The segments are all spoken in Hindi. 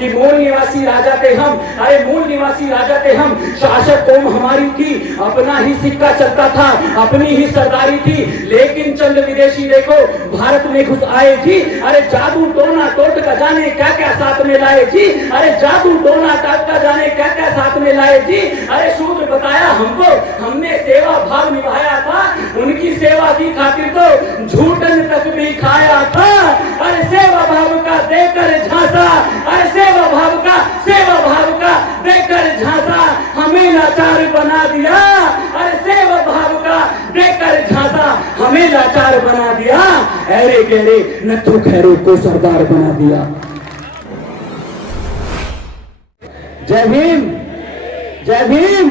कि मूल निवासी राजा थे हम। अरे मूल निवासी राजा थे हम, शासक कौम हमारी थी, अपना ही सिक्का चलता था, अपनी ही सरदारी थी। लेकिन चंद विदेशी देखो भारत में घुस आए जी। अरे जादू टोना टोट का जाने क्या क्या साथ में लाए जी। अरे जादू टोना टाट का जाने क्या क्या साथ में लाए जी। अरे शूद्र बताया हमको, हमने सेवा भाव निभाया था, उनकी सेवा की खातिर तो झूठन तक भी खाया था। अरे सेवा भाव का देकर झांसा, अरे सेवा भाव का देकर झांसा, हमें लाचार बना दिया। अरे सेवा भाव का देकर झांसा, हमें लाचार बना दिया। अरे गहरे नथु खैरों को सरदार बना दिया। जय भीम, जय भीम,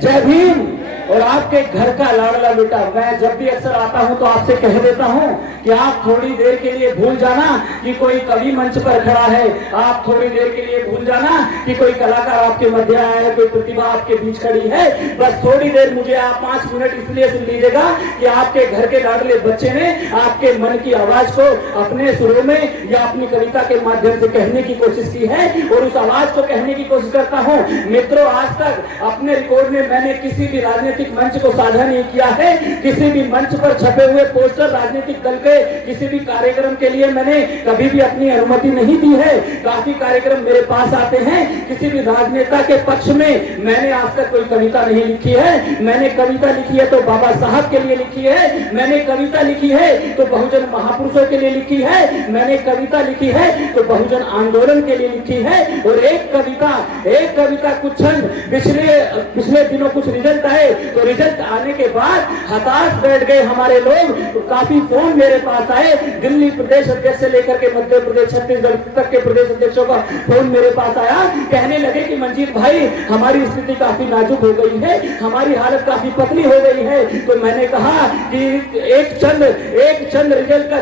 जय भीम। और आपके घर का लाडला बेटा, मैं जब भी अक्सर आता हूं तो आपसे कह देता हूं कि आप थोड़ी देर के लिए भूल जाना कि कोई कवि मंच पर खड़ा है। आप थोड़ी देर के लिए भूल जाना कि कोई कलाकार आपके मध्य आया है, कोई प्रतिभा आपके बीच खड़ी है। बस थोड़ी देर मुझे आप 5 मिनट इसलिए सुन लीजिएगा कि आपके घर के लाडले बच्चे ने आपके मन की आवाज को अपने सुरों में या अपनी कविता के माध्यम से कहने की कोशिश की है, और उस आवाज को कहने की कोशिश करता हूं। मित्रों, आज तक अपने रिकॉर्ड में मैंने किसी भी राजनीतिक मंच को साझा नहीं किया है। किसी भी मंच पर छपे हुए पोस्टर राजनीतिक दल के किसी भी कार्यक्रम के लिए मैंने कभी भी अपनी अनुमति नहीं दी है। काफी कार्यक्रम मेरे पास आते हैं, किसी भी राजनेता के पक्ष में मैंने आज तक कोई कविता नहीं लिखी है। मैंने कविता लिखी है तो बाबा साहब के लिए लिखी है, मैंने कविता लिखी है तो बहुजन महापुरुषों के लिए लिखी है, मैंने कविता लिखी है तो बहुजन आंदोलन के लिए लिखी है। और एक कविता कुछ छंद पिछले दिनों कुछ रिजल्ट आए, तो रिजल्ट आने के बाद हताश बैठ गए हमारे लोग। तो काफी फोन मेरे पास आए, दिल्ली प्रदेश अध्यक्ष से लेकर के मध्य प्रदेश छत्तीसगढ़ तक के प्रदेश अध्यक्षों का फोन मेरे पास आया। कहने लगे कि मंजीत भाई, हमारी स्थिति काफी नाजुक हो गई है, हमारी हालत काफी पतली हो गई है। तो मैंने कहा कि एक चंद रिजल्ट का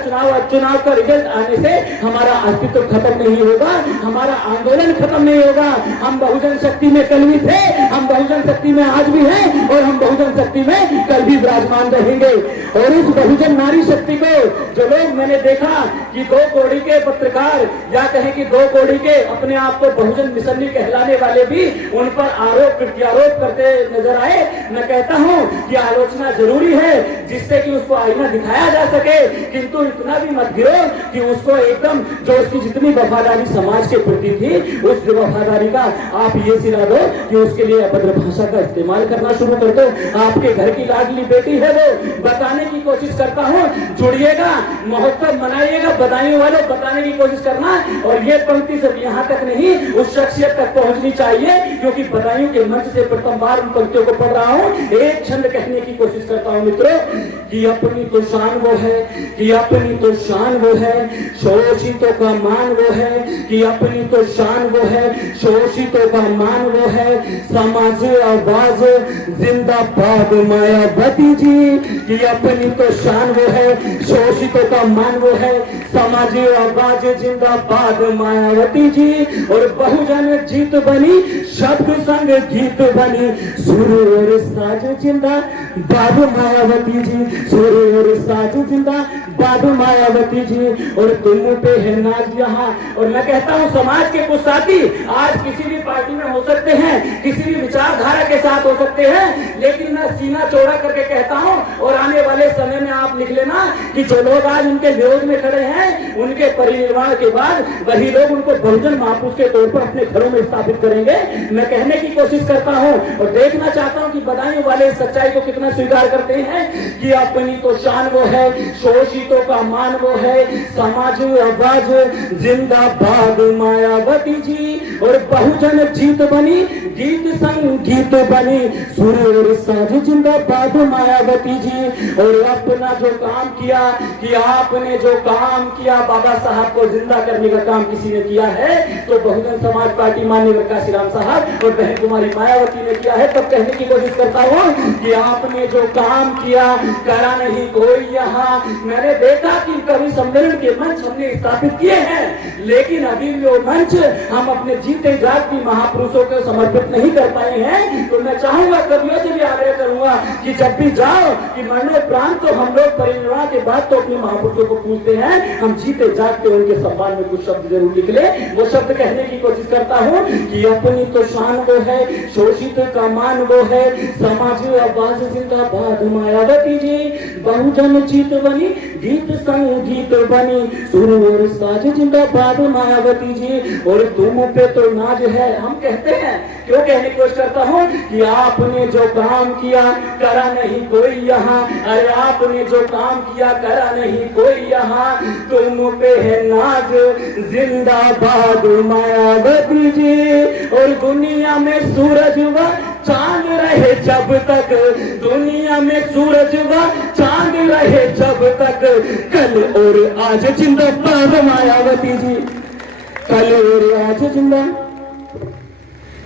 चुनाव का रिजल्ट आने से हमारा अस्तित्व खत्म नहीं होगा, हमारा आंदोलन खत्म नहीं होगा। हम बहुजन शक्ति में कल भी थे, हम बहुजन शक्ति में आज भी हैं, और हम बहुजन शक्ति में कल भी विराजमान रहेंगे। और इस बहुजन नारी शक्ति को जो लोग मैंने देखा कि 2 कौड़ी के पत्रकार या कहें कि 2 कौड़ी के अपने आप को बहुजन मिशनरी कहलाने वाले भी उन पर आरोप प्रत्यारोप करते नजर आए। मैं कहता हूं कि आलोचना जरूरी है जिससे कि उसको आईना दिखाया जा सके, किंतु इतना भी मत गिरो कि उसको एकदम जो उसकी जितनी वफादारी समाज के प्रति थी उस वफादारी का आप ये सिला दो कि उसके लिए अभद्र भाषा का इस्तेमाल करना शुरू कर दो। आपके घर की लाडली बेटी है वो, बताने की कोशिश करता हूँ। जुड़िएगा, महोत्सव मनाइएगा, बधाइयों वालों बताने की कोशिश करना। और ये पंक्ति सिर्फ यहाँ तक नहीं, उस शख्सियत तक पहुंचनी चाहिए, क्योंकि बधाइयों के मंच से प्रथम बार उन पंक्तियों को पढ़ रहा हूँ। एक छंद कहने की कोशिश करता हूँ मित्रों कि अपनी तो शान वो है, कि अपनी तो शान वो है, शोषितों का मान वो है, कि अपनी तो शान वो है, शोषितों का मान वो है। समाज आवाज जिंदाबाद मायावती जी, कि अपनी तो शान वो है, शोषितों का मान वो है। समाज आवाज जिंदाबाद मायावती जी। और बहुजन जीत बनी, शब्द संग गीत बनी, सुर और साज जिंदाबाद मायावती जी, सुर और साज जिंदाबाद मायावती जी। और तुम पे है नाज यहाँ। और मैं कहता हूँ समाज के कुछ साथी आज किसी भी पार्टी में हो सकते हैं, किसी भी विचारधारा के साथ हो सकते हैं, लेकिन मैं सीना चौड़ा करके कहता हूं और आने वाले समय में आप लिख लेना कि जो लोग आज उनके विरोध में खड़े हैं, उनके परिनिर्वाण के बाद वही लोग उनको बहुजन महापुरुष के तौर पर अपने घरों में स्थापित करेंगे। मैं कहने की कोशिश करता हूं और देखना चाहता हूं कि बधाइयों वाले इस सच्चाई को कितना स्वीकार करते हैं कि अपनी तो शान वो है, शोषितों का मान वो है। समाज आवाज जिंदाबाद मायावती जी। और बहुजन जीत बनी, गीत संगीत बनी, सुर और साज जिंदाबाद मायावती जी। और अपना जो काम किया, कि आपने जो काम किया, बाबा साहब को जिंदा करने का काम किसी ने किया है तो बहुजन समाज पार्टी माननीय काशीराम साहब और बहन कुमारी मायावती ने किया है। तब कहने की कोशिश करता हूँ कि आपने जो काम किया करा नहीं कोई यहाँ। मैंने देखा कि कवि सम्मेलन के मंच हमने स्थापित किए हैं, लेकिन अभी भी वो मंच हम अपने जीते जागती महापुरुषों को समर्पित नहीं कर पाए हैं। तो मैं चाहूंगा कवियों से भी आग्रह करूंगा कि जब भी जाओ कि मरणोपरांत तो हम लोग परिनिर्वाण के बाद तो अपने महापुरुषों को पूछते हैं, हम जीते जागते उनके सम्मान में कुछ शब्द जरूर लिख ले। वो शब्द कहने की कोशिश करता हूँ कि अपनी तो शान वो है, शोषित का मान वो है, समाज आवाज जिंदाबाद मायावती जी, बहुजन जीत बनी, गीत संगीत बनी, सुर और साज जिंदाबाद मायावती जी, और तुम पे तो नाज है। हम कहते हैं, क्यों कहने की कोशिश करता हूँ कि आपने जो काम किया करा नहीं कोई यहाँ, अरे आपने जो काम किया करा नहीं कोई यहाँ, तुम पे है नाज जिंदाबाद मायावती जी, और दुनिया में सूरज व चांद रहे जब तक, दुनिया में सूरज व चांद रहे जब तक, कल और आज जिंदाबाद मायावती जी, कल और आज जिंदा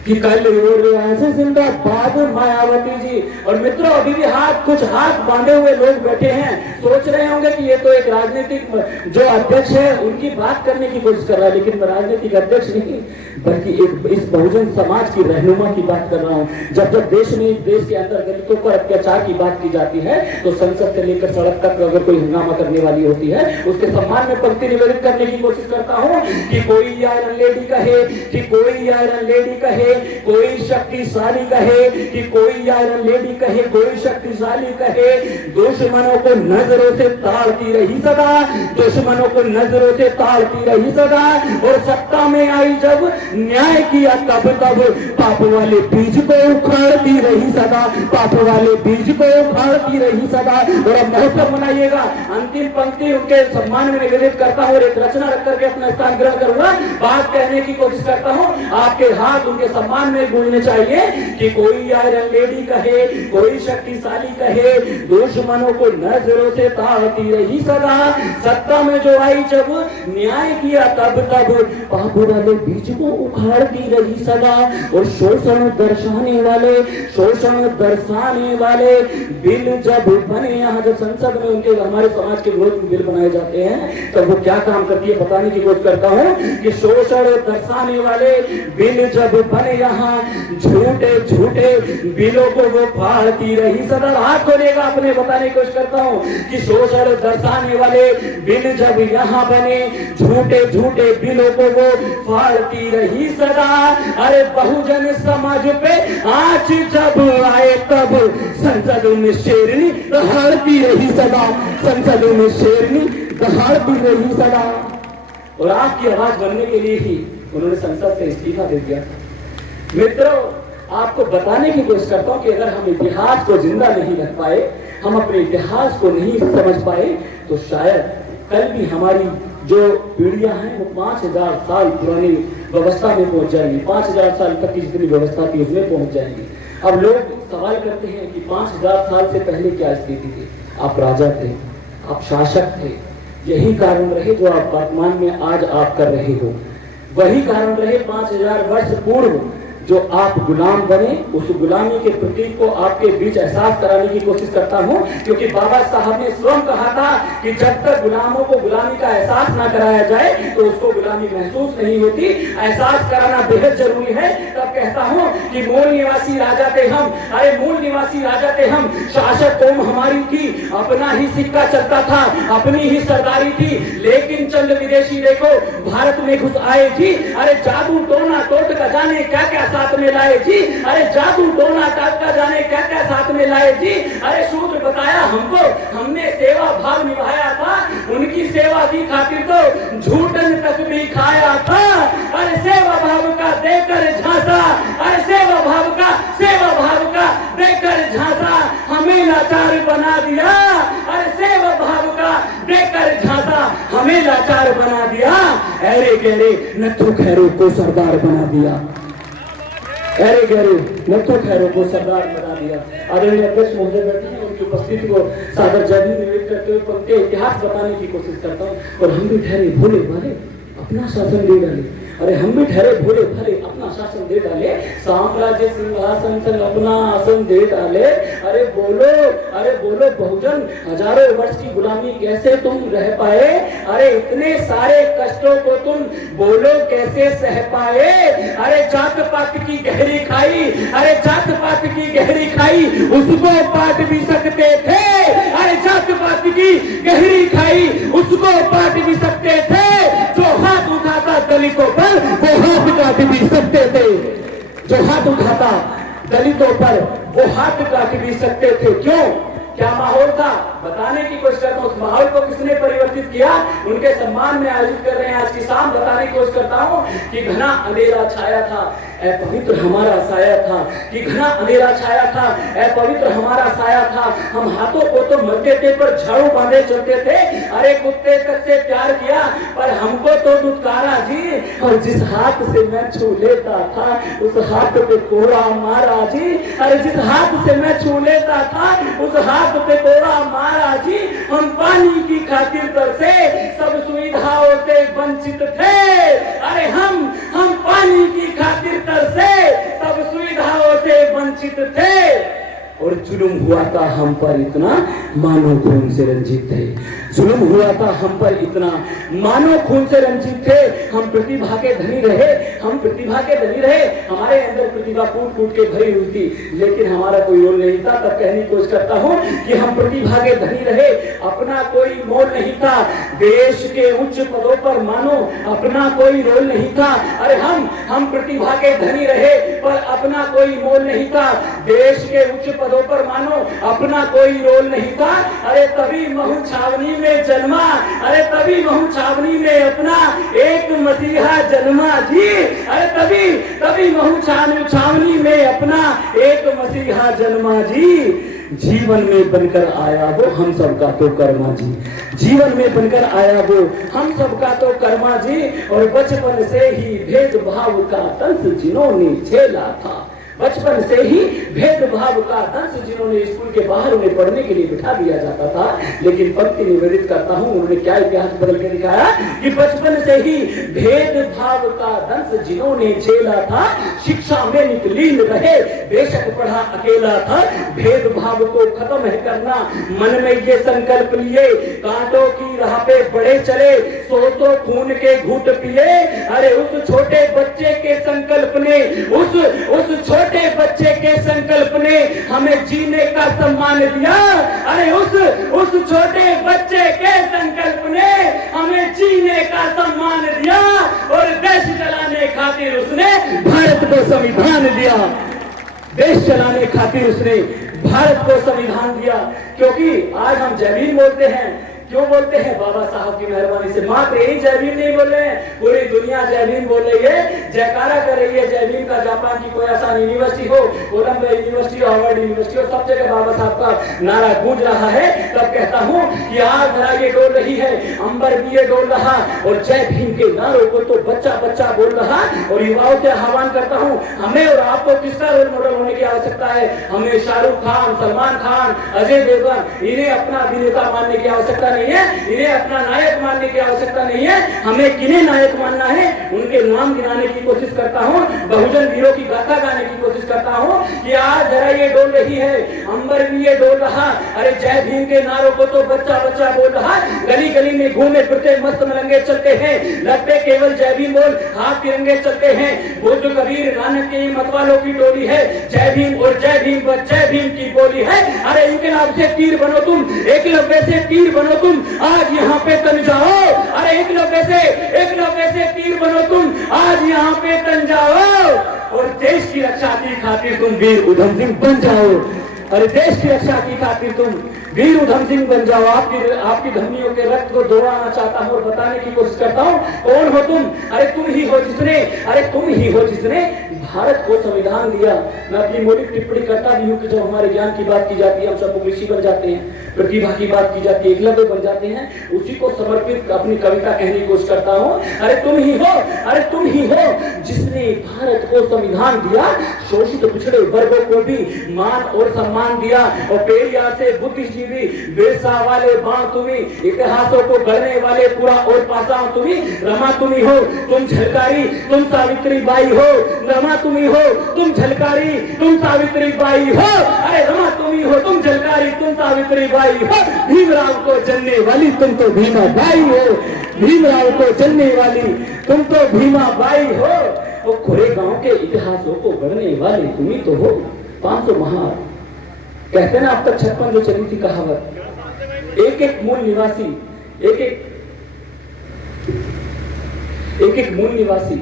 कि कल और आज जिंदाबाद मायावती जी। और मित्रों, अभी भी कुछ हाथ बांधे हुए लोग बैठे हैं, सोच रहे होंगे कि ये तो एक राजनीतिक जो अध्यक्ष है उनकी बात करने की कोशिश कर रहा है, लेकिन मैं राजनीतिक अध्यक्ष नहीं बल्कि एक इस बहुजन समाज की रहनुमा की बात कर रहा हूं। जब जब देश के अंदर दलितों पर अत्याचार की बात की जाती है तो संसद से लेकर सड़क तक अगर कोई हंगामा करने वाली होती है, उसके सम्मान में पंक्ति निवेदित करने की कोशिश करता हूं कि कोई आयरन लेडी कहे, कि कोई आयरन लेडी कहे, कोई शक्तिशाली कहे, कि कोई आयरन लेडी कहे, कोई शक्तिशाली कहे, दुश्मनों को नजरों से ताड़ती रही सदा, दुश्मनों को नजरों से ताड़ती रही सदा, और सत्ता में आई जब न्याय किया तब तब पाप वाले बीज को उखाड़ती रही सदा, पाप वाले बीज को उखाड़ती रही सदा। और अब महोत्सव मनाइएगा, अंतिम पंक्ति उनके सम्मान में निवेदित करता हूँ और एक रचना रख करके अपना स्थान ग्रहण करूंगा। बात कहने की कोशिश करता हूँ, आपके हाथ उनके सम्मान में गूंजने चाहिए कि कोई आयरन लेडी कहे, कोई शक्तिशाली कहे, दुश्मनों को नजरों से ताड़ती रही सदा, सत्ता में जो आई जब न्याय किया तब तब पाप वाले बीज को उखाड़ती रही सदा, और शोषण दर्शाने वाले बिल जब बने, यहाँ जब संसद में उनके हमारे समाज के विरोध में बिल बनाए जाते हैं तब वो क्या काम करती है बताने की कोशिश करता हूँ कि शोषण दर्शाने वाले बिल जब बने यहाँ, झूठे झूठे बिलों को वो फाड़ती रही सदा। हाथ खोलेगा अपने बताने की कोशिश करता हूँ कि शोषण दर्शाने वाले बिल जब यहाँ बने, झूठे झूठे बिलों को वो फाड़ती रही सदा। अरे बहुजन समाज पे आज जब आए तब संसद में शेरनी दहाड़ती रही सदा, संसद में शेरनी दहाड़ती रही सदा। और आपकी आवाज बनने के लिए ही उन्होंने संसद से इस्तीफा दे दिया। मित्रों, आपको बताने की कोशिश करता हूं कि अगर हम इतिहास को जिंदा नहीं रख पाए, हम अपने इतिहास को नहीं समझ पाए, तो शायद कल भी हमारी जो पीढ़ियां हैं वो 5000 साल पुरानी व्यवस्था में पहुंच जाएंगी, 5000 साल तक की जितनी व्यवस्था थी उसमें पहुंच जाएंगी। अब लोग सवाल करते हैं कि 5000 साल से पहले क्या स्थिति थी? आप राजा थे, आप शासक थे, यही कारण रहे जो आप वर्तमान में आज आप कर रहे हो, वही कारण रहे 5000 वर्ष पूर्व जो आप गुलाम बने। उस गुलामी के प्रतीक को आपके बीच एहसास कराने की कोशिश करता हूं, क्योंकि बाबा साहब ने स्वयं कहा था कि जब तक गुलामों को गुलामी का एहसास ना कराया जाए तो उसको गुलामी महसूस नहीं होती। एहसास कराना बेहद जरूरी है। तब कहता हूं कि मूल निवासी राजा थे हम, अरे मूल निवासी राजा थे हम, शासक कौम हमारी थी, अपना ही सिक्का चलता था, अपनी ही सरदारी थी, लेकिन चंद विदेशी देखो भारत में घुस आए जी। अरे जादू टोना टोट का जाने क्या क्या साथ में लाए जी, अरे जादू टोना का जाने क्या क्या साथ में लाए जी। अरे शूद्र बताया हमको, हमने सेवा भाव निभाया था, उनकी सेवा की खातिर तो झूठन तक भी खाया था। अरे सेवा भाव का देकर झांसा, अरे सेवा भाव का देकर झांसा, हमें लाचार बना दिया। अरे सेवा भाव का देकर झांसा, हमें लाचार बना दिया। अरे गहरे नथु खैरों को सरदार बना दिया, अरे गहरे नथु खैरों को सरदार बना दिया। आदरणीय अध्यक्ष महोदय बैठे हैं, उनकी उपस्थिति को सादर जल्दी निवेदित करते हुए उनके इतिहास बताने की कोशिश करता हूँ। और हम भी ठहरे भोले वाले, अपना शासन दे डाले, अरे हम भी ठहरे भोले भले अपना शासन दे डाले, साम्राज्य सिंहासन संग अपना आसन दे डाले। अरे बोलो बहुजन, हजारों वर्ष की गुलामी कैसे तुम रह पाए? अरे इतने सारे कष्टों को तुम बोलो कैसे सह पाए? अरे जात पात की गहरी खाई, अरे जात पात की गहरी खाई उसको पाट भी सकते थे। अरे जात पात की गहरी खाई उसको पाट भी सकते थे। जो हाथ उठाता दलितों पर वो हाथ काट भी सकते थे। जो हाथ उठाता दलितों पर वो हाथ काट भी सकते थे। क्यों? क्या माहौल था? बताने की कोशिश करता हूँ। उस माहौल को किसने परिवर्तित किया? उनके सम्मान में आयोजित कर रहे हैं आज की शाम। बताने की कोशिश करता हूँ कि घना अंधेरा छाया था, ऐ पवित्र हमारा साया था। कि घना अंधेरा छाया था, ऐ पवित्र हमारा साया था। हम हाथों को तो मलते थे पर झाड़ू बांधे चलते थे। अरे कुत्ते तक से प्यार किया पर हमको तो दुत्कारा जी। और जिस हाथ से मैं छू लेता था उस हाथ पे कोड़ा मारा जी। अरे जिस हाथ से मैं छू लेता था उस हाथ पे कोड़ा मारा जी। हम पानी की खातिर तरसे, सब सुविधाओं से वंचित थे। अरे हम पानी की खातिर तरसे, सब सुविधाओं से वंचित थे। और जुल्म हुआ था हम पर इतना मानो खून से रंजित थे। जुल्म हुआ था हम पर इतना मानो खून से रंजित थे। हम प्रतिभा के धनी रहे, हम प्रतिभा के धनी रहे। हमारे अंदर प्रतिभा कूट कूट के भरी हुई थी लेकिन हमारा कोई रोल नहीं था। तब कहने की कोशिश करता हूँ कि हम प्रतिभा के धनी रहे, अपना कोई मोल नहीं था। देश के उच्च पदों पर मानो अपना कोई रोल नहीं था। अरे हम प्रतिभा के धनी रहे पर अपना कोई मोल नहीं था। देश के उच्च पदों पर मानो अपना कोई रोल नहीं था। अरे तभी महू छावनी में जन्मा, अरे तभी महू छावनी में अपना एक मसीहा जन्मा जी। अरे तभी महू छावनी में अपना एक मसीहा जन्मा जी। जीवन में बनकर आया वो हम सबका तो कर्मा जी। जीवन में बनकर आया वो हम सबका तो कर्मा जी। और बचपन से ही भेदभाव का दंश जिन्होंने झेला था, बचपन से ही भेदभाव का दंश जिन्होंने स्कूल के बाहर उन्हें पढ़ने के लिए बिठा दिया जाता था। लेकिन पंक्ति निवेदित करता हूं उन्होंने क्या इतिहास बदल के दिखाया कि बचपन से ही भेदभाव का दंश जिन्होंने झेला था, शिक्षा में निकलीन रहे, बेशक पढ़ा अकेला था। भेदभाव को खत्म है करना मन में ये संकल्प लिए, कांटों की राह पे बढ़े चले, सौ खून के घूंट पिए। अरे उस छोटे बच्चे के संकल्प ने, उस छोटे बच्चे के संकल्प ने हमें जीने का सम्मान दिया। अरे उस छोटे बच्चे के संकल्प ने हमें जीने का सम्मान दिया। और देश चलाने खातिर उसने भारत को संविधान दिया। देश चलाने खातिर उसने भारत को संविधान दिया। क्योंकि आज हम जय भीम बोलते हैं, क्यों बोलते हैं? बाबा साहब की मेहरबानी से। मात्र यही जय भीम नहीं बोल रहे हैं, पूरी दुनिया जय भीम बोल रही है, जयकारा कर रही है जय भीम का। जापान की कोई आसान यूनिवर्सिटी हो, कोलंबिया यूनिवर्सिटी, हार्वर्ड यूनिवर्सिटी, और सब जगह बाबा साहब का नारा गूंज रहा है। तब कहता हूँ कि आज धरा ये डोल रही है, अंबर भी ये डोल रहा, और जय भीम के नारों को तो बच्चा बच्चा बोल रहा। और युवाओं से आह्वान करता हूँ, हमें और आपको किसका रोल मॉडल होने की आवश्यकता है? हमें शाहरुख खान, सलमान खान, अजय देवगन, इन्हें अपना अभिनेता मानने की आवश्यकता नहीं है, इन्हें अपना नायक मानने की आवश्यकता नहीं है। हमें किन्हें नायक मानना है उनके नाम गिनाने की कोशिश करता हूँ, बहुजन वीरों की गाथा गाने की कोशिश करता हूँ कि आज जरा ये डोल रही है, अंबर भी ये डोल रहा। अरे जय भीम के नारों को तो बच्चा बच्चा बोल रहा, गली गली में घूमे फिरते मस्त मलंगे चलते हैं, लगते केवल जय भीम बोल, हाथ तिरंगे चलते हैं। बुद्ध कबीर नानक के मतवालों की टोली है, जय भीम और जय भीम पर जय भीम की बोली है। अरे इनके नाम से तीर बनो तुम, एकलव्य से तीर बनो तुम, आज यहाँ पे तन जाओ। अरे एकलव्य से तीर बनो तुम, आज यहाँ पे तन जाओ। और देश की रक्षा की खातिर तुम वीर उधम सिंह बन जाओ। अरे देश की रक्षा की खातिर तुम वीर उधम सिंह बन जाओ। आपकी धमनियों के रक्त को दौड़ाना चाहता हूँ और बताने की कोशिश करता हूँ, कौन हो तुम? अरे तुम ही हो जिसने भारत को संविधान दिया। मैं अपनी मौलिक टिप्पणी करता भी हूँ कि जब हमारे ज्ञान की बात की जाती है, हम सब ऋषि बन जाते हैं, प्रतिभा की बात की जाती है, एकलव्य बन जाते हैं, उसी को समर्पित अपनी कविता कहने की कोशिश करता हूँ। अरे तुम ही हो जिसने भारत को को संविधान दिया, शोषित पिछड़े वर्गों को भी मान और सम्मान दिया। और पेरियार से बुद्धिजीवी, बिरसा वाले बाण तुम्ही, इतिहासों को गढ़ने वाले पूरा और पासा तुम्ही, रमा तुम्ही हो, तुम झलकारी, तुम सावित्री बाई हो, रमा तुम्ही हो, तुम झलकारी, तुम सावित्री बाई हो, अरे रमा तुम्ही हो, तुम झलकारी, तुम सावित्री बाई हो। भीमराव को जनने वाली तुम तो भीमा बाई हो, भीमराव को जनने वाली तुम तो भीमा बाई हो। वो कोरेगांव के इतिहासों को गढ़ने वाले तुम ही तो हो। 500 महार कहते ना, अब तक 56 जो चली थी कहावत, एक एक मूल निवासी, एक एक मूल निवासी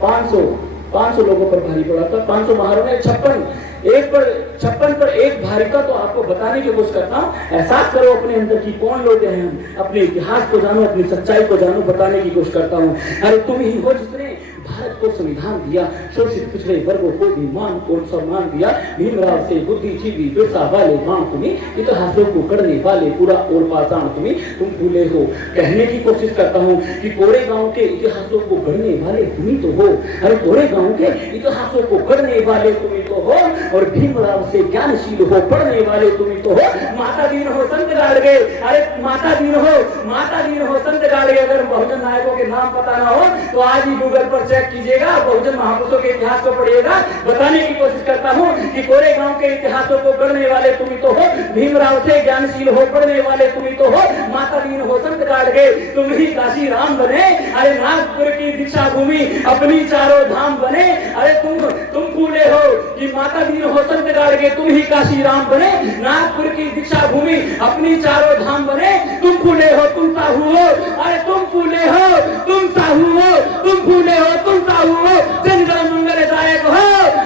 500 लोगों पर भारी पड़ा था। 500 महारों ने 56 पर एक भारी का। तो आपको बताने की कोशिश करता हूं, एहसास करो अपने अंदर की कौन लोग हैं हम, अपने इतिहास को जानो, अपनी सच्चाई को जानो, बताने की कोशिश करता हूं। अरे तुम ही हो जिसने भारत को संविधान दिया, शोषित पिछड़े वर्गों को भी मान और सम्मान दिया। भीमराव से बुद्धिजीवी, बिरसा वाले बाण तुम्ही, इतिहासों को गढ़ने वाले पूरा और पाषाण तुम्ही, तुम भूले हो। कहने की कोशिश करता हूं कि कोरेगांव के इतिहासों को गढ़ने वाले तुम्ही तो हो। अरे कोरेगांव के इतिहासों को गढ़ने वाले तुम्ही तो हो, और भीमराव से ज्ञानशील हो, पढ़ने वाले तुम्ही तो हो। माता दीन हो, संत गाड़गे, अरे माता दीन हो, संत गाड़गे। अगर बहुजन नायकों के नाम पता ना हो तो आज ही गूगल पर चेक कीजिएगा, बहुजन महापुरुषों के इतिहास को पढ़िएगा। बताने की कोशिश करता हूं कि कोरेगांव के इतिहासों को गढ़ने वाले तुम ही तो हो, भीमराव से ज्ञानशील हो, पढ़ने वाले तुम ही तो हो। माता दीन हो, संत गाड़गे, तुम ही काशी राम बने। अरे नागपुर की दीक्षा भूमि अपनी चारों धाम बने। अरे तुम भूले हो कि माता दीन हो, संत गाड़गे, तुम ही काशी राम बने। नागपुर की दीक्षा भूमि अपनी चारों धाम बने। तुम भूले हो, तुम साहू हो, अरे तुम भूले हो, तुम साहू हो, तुम भूले हो, तुम साहू हो, जनगण मंगलदायक हो।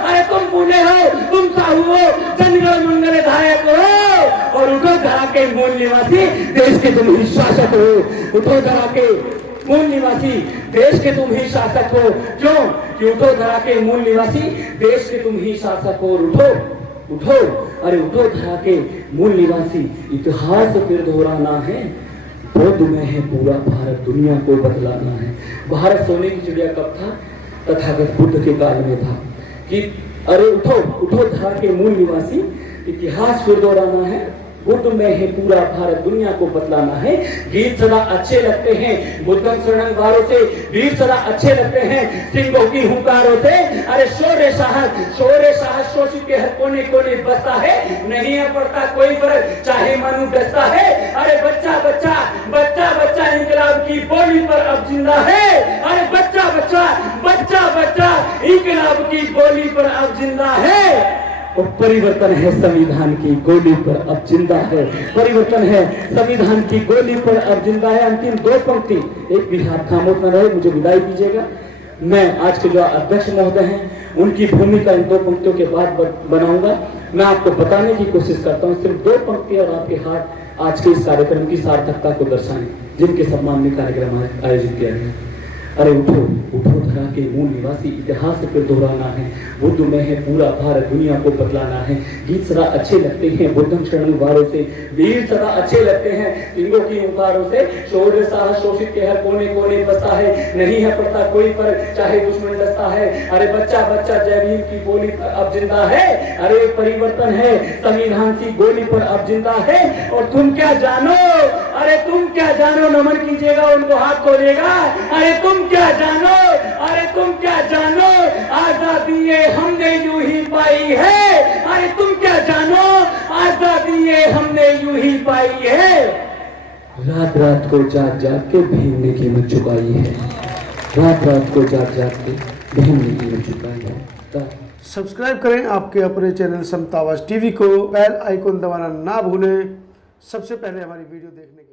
अरे तुम भूले हो, तुम साहू हो, जनगण मंगलदायक हो। और उठो धरा के मूल निवासी, देश के तुम ही शासक हो। उठो धरा के मूल निवासी, देश के तुम ही शासक हो। क्यों? कि उठो धरा के मूल निवासी, देश के तुम ही शासक हो। उठो, अरे उठो धरा के मूल निवासी, इतिहास फिर दोहराना है। बौद्ध में है पूरा भारत, दुनिया को बदलाना है। भारत सोने की चिड़िया कब था? तथागत बुद्ध के काल में था। कि अरे उठो धरा के मूल निवासी, इतिहास फिर दोहराना है। बुद्ध में है पूरा भारत, दुनिया को बदलाना है। गीत सदा अच्छे लगते हैं बुद्धम शरणं वारों से, वीर सदा अच्छे लगते हैं सिंहों की हुंकारों से। अरे शौर्य साहस शोषित के हर कोने कोने बसता है, नहीं है पड़ता कोई फर्क चाहे मानू डसता है। अरे बच्चा इंकलाब की बोली पर अब जिंदा है। अरे बच्चा इंकलाब की बोली पर अब जिंदा है। और परिवर्तन है संविधान की गोली पर अब जिंदा है। परिवर्तन है संविधान की गोली पर अब जिंदा है। अंतिम 2 पंक्ति, एक भी हाथ खामोश न रहे, मुझे विदाई दीजिएगा। मैं आज के जो अध्यक्ष महोदय हैं उनकी भूमिका इन 2 पंक्तियों के बाद बनाऊंगा। मैं आपको बताने की कोशिश करता हूँ, सिर्फ 2 पंक्ति और आपके हाथ आज के इस कार्यक्रम की सार्थकता को दर्शाएं, जिनके सम्मान में कार्यक्रम आयोजित किया गया। अरे उठो धरा के मूल निवासी, इतिहास फिर दोहराना है। बुद्ध में है पूरा भारत, दुनिया को बदलाना है। गीत सदा अच्छे लगते हैं बुद्धम शरणं वारों से, वीर सदा अच्छे लगते हैं सिंहों की हुंकारों से। शौर्य साहस शोषित के हर कोने कोने बसता है, नहीं है पड़ता कोई फर्क चाहे दुश्मन डसता है। अरे बच्चा जय भीम की बोली पर अब जिंदा है। अरे परिवर्तन है संविधान की गोली पर अब जिंदा है। और तुम क्या जानो, अरे तुम क्या जानो, नमन कीजिएगा उनको, हाथ खोलिएगा। अरे तुम क्या जानो, आजादी ये हमने यूं ही पाई है। अरे तुम क्या जानो, आजादी ये हमने यूं ही पाई है। रात को जाग के भीम ने कीमत चुकाई है। रात को जाग के भीम ने कीमत चुकाई है। सब्सक्राइब करें आपके अपने चैनल समता आवाज टीवी को, बेल आइकन दबाना ना भूलें सबसे पहले हमारी वीडियो देखने के लिए।